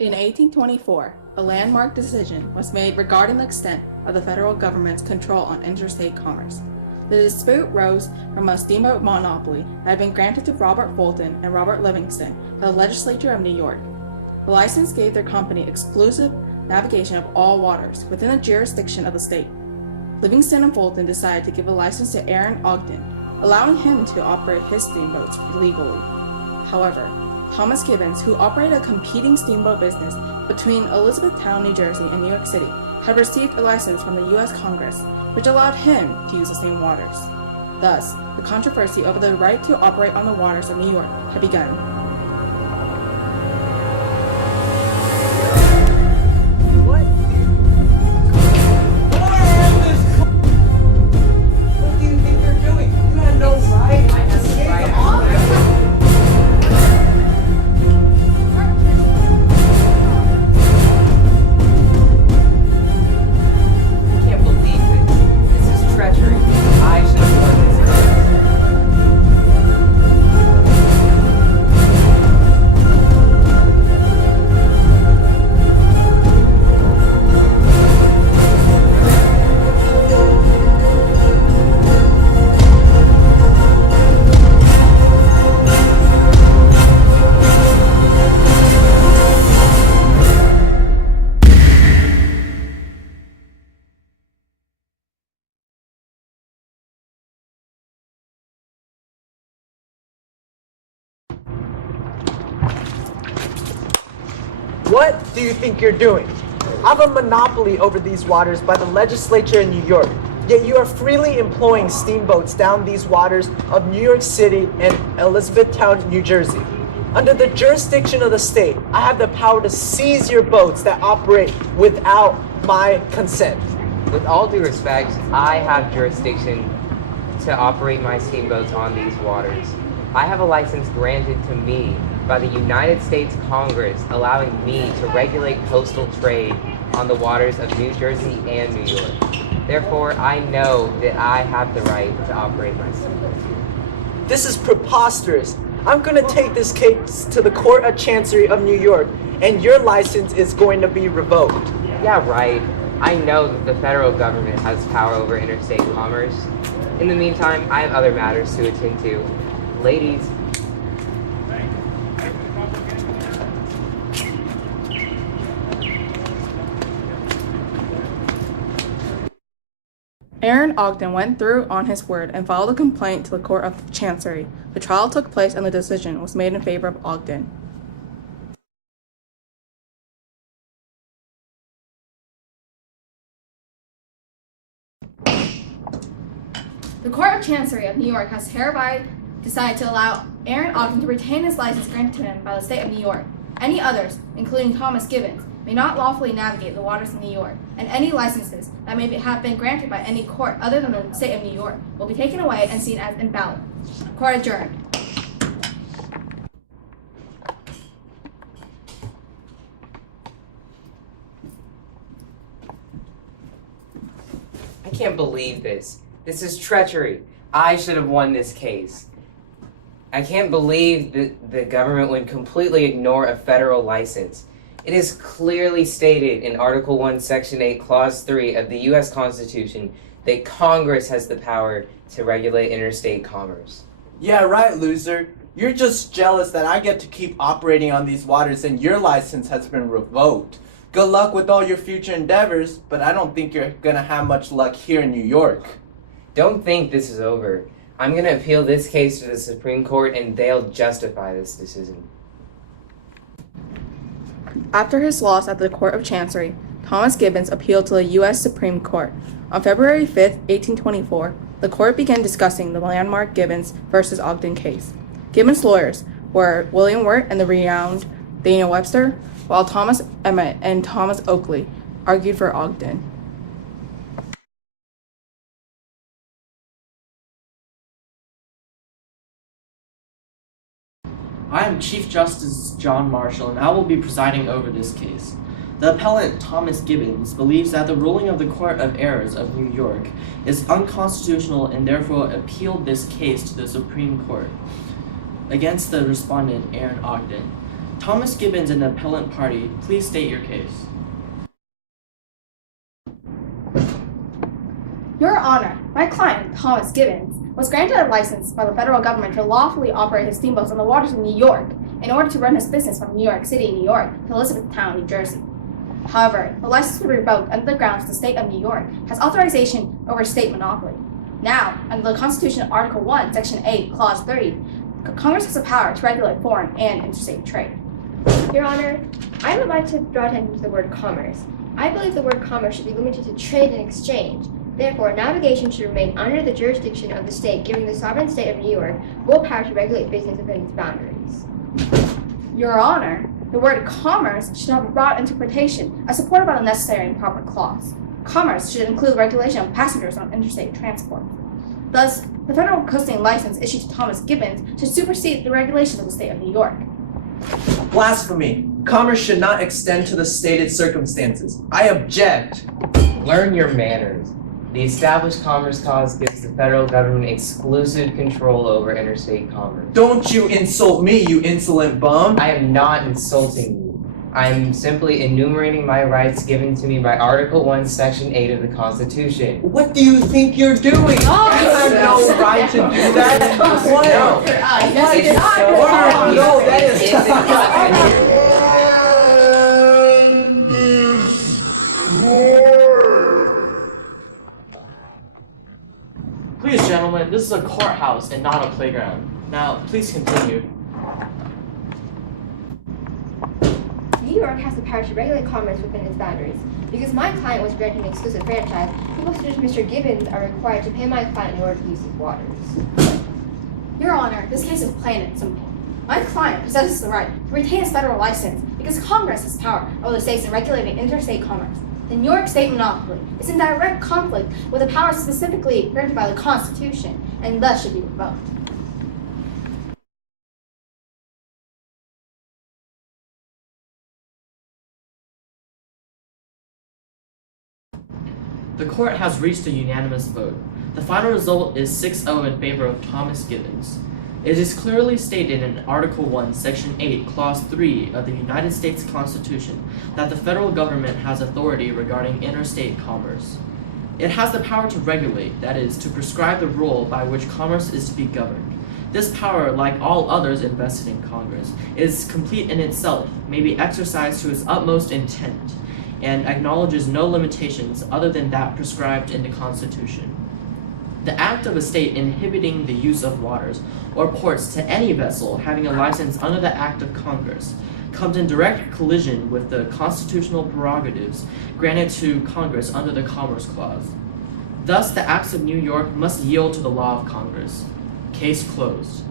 In 1824, a landmark decision was made regarding the extent of the federal government's control on interstate commerce. The dispute rose from a steamboat monopoly that had been granted to Robert Fulton and Robert Livingston by the legislature of New York. The license gave their company exclusive navigation of all waters within the jurisdiction of the state. Livingston and Fulton decided to give a license to Aaron Ogden, allowing him to operate his steamboats legally. However, Thomas Gibbons, who operated a competing steamboat business between Elizabethtown, New Jersey and New York City, had received a license from the U.S. Congress, which allowed him to use the same waters. Thus, the controversy over the right to operate on the waters of New York had begun. What do you think you're doing? You had no right. I have the right. Treachery. I should have won this What do you think you're doing? I have a monopoly over these waters by the legislature in New York, yet you are freely employing steamboats down these waters of New York City and Elizabethtown, New Jersey. Under the jurisdiction of the state, I have the power to seize your boats that operate without my consent. With all due respect, I have jurisdiction to operate my steamboats on these waters. I have a license granted to me by the United States Congress, allowing me to regulate coastal trade on the waters of New Jersey and New York. Therefore, I know that I have the right to operate my steamboats here. This is preposterous. I'm going to take this case to the Court of Chancery of New York, and your license is going to be revoked. Yeah, right. I know that the federal government has power over interstate commerce. In the meantime, I have other matters to attend to. Ladies. Aaron Ogden went through on his word and filed a complaint to the Court of Chancery. The trial took place and the decision was made in favor of Ogden. The Court of Chancery of New York has hereby decided to allow Aaron Ogden to retain his license granted to him by the state of New York. Any others, including Thomas Gibbons, may not lawfully navigate the waters of New York, and any licenses that may have been granted by any court other than the state of New York will be taken away and seen as invalid. Court adjourned. I can't believe this. This is treachery. I should have won this case. I can't believe that the government would completely ignore a federal license. It is clearly stated in Article 1, Section 8, Clause 3 of the U.S. Constitution that Congress has the power to regulate interstate commerce. Yeah, right, loser. You're just jealous that I get to keep operating on these waters and your license has been revoked. Good luck with all your future endeavors, but I don't think you're gonna have much luck here in New York. Don't think this is over. I'm going to appeal this case to the Supreme Court and they'll justify this decision. After his loss at the Court of Chancery, Thomas Gibbons appealed to the U.S. Supreme Court. On February 5, 1824, the court began discussing the landmark Gibbons v. Ogden case. Gibbons' lawyers were William Wirt and the renowned Daniel Webster, while Thomas Emmet and Thomas Oakley argued for Ogden. I am Chief Justice John Marshall, and I will be presiding over this case. The appellant, Thomas Gibbons, believes that the ruling of the Court of Errors of New York is unconstitutional and therefore appealed this case to the Supreme Court against the respondent, Aaron Ogden. Thomas Gibbons and the appellant party, please state your case. Your Honor, my client, Thomas Gibbons, was granted a license by the federal government to lawfully operate his steamboats on the waters of New York in order to run his business from New York City, New York to Elizabethtown, New Jersey. However, the license was revoked under the grounds the state of New York has authorization over state monopoly. Now, under the Constitution, Article 1, Section 8, Clause 30, Congress has the power to regulate foreign and interstate trade. Your Honor, I would like to draw attention to the word commerce. I believe the word commerce should be limited to trade and exchange. Therefore, navigation should remain under the jurisdiction of the state, giving the sovereign state of New York full power to regulate business within its boundaries. Your Honor, the word commerce should have a broad interpretation as supported by the necessary and proper clause. Commerce should include regulation of passengers on interstate transport. Thus, the federal coasting license issued to Thomas Gibbons should supersede the regulations of the state of New York. Blasphemy! Commerce should not extend to the stated circumstances. I object! Learn your manners. The established Commerce Clause gives the federal government exclusive control over interstate commerce. Don't you insult me, you insolent bum! I am not insulting you. I am simply enumerating my rights given to me by Article 1, Section 8 of the Constitution. What do you think you're doing? You have no right to do that. What? No. No, that is... Please, gentlemen, this is a courthouse and not a playground. Now, please continue. New York has the power to regulate commerce within its boundaries. Because my client was granted an exclusive franchise, people such as Mr. Gibbons are required to pay my client in order to use his waters. Your Honor, this case is plain and simple. My client possesses the right to retain his federal license because Congress has power over the states in regulating interstate commerce. The New York state monopoly is in direct conflict with the powers specifically granted by the Constitution and thus should be revoked. The court has reached a unanimous vote. The final result is 6-0 in favor of Thomas Gibbons. It is clearly stated in Article 1, Section 8, Clause 3 of the United States Constitution that the federal government has authority regarding interstate commerce. It has the power to regulate, that is, to prescribe the rule by which commerce is to be governed. This power, like all others invested in Congress, is complete in itself, may be exercised to its utmost intent, and acknowledges no limitations other than that prescribed in the Constitution. The act of a state inhibiting the use of waters or ports to any vessel having a license under the Act of Congress comes in direct collision with the constitutional prerogatives granted to Congress under the Commerce Clause. Thus, the acts of New York must yield to the law of Congress. Case closed.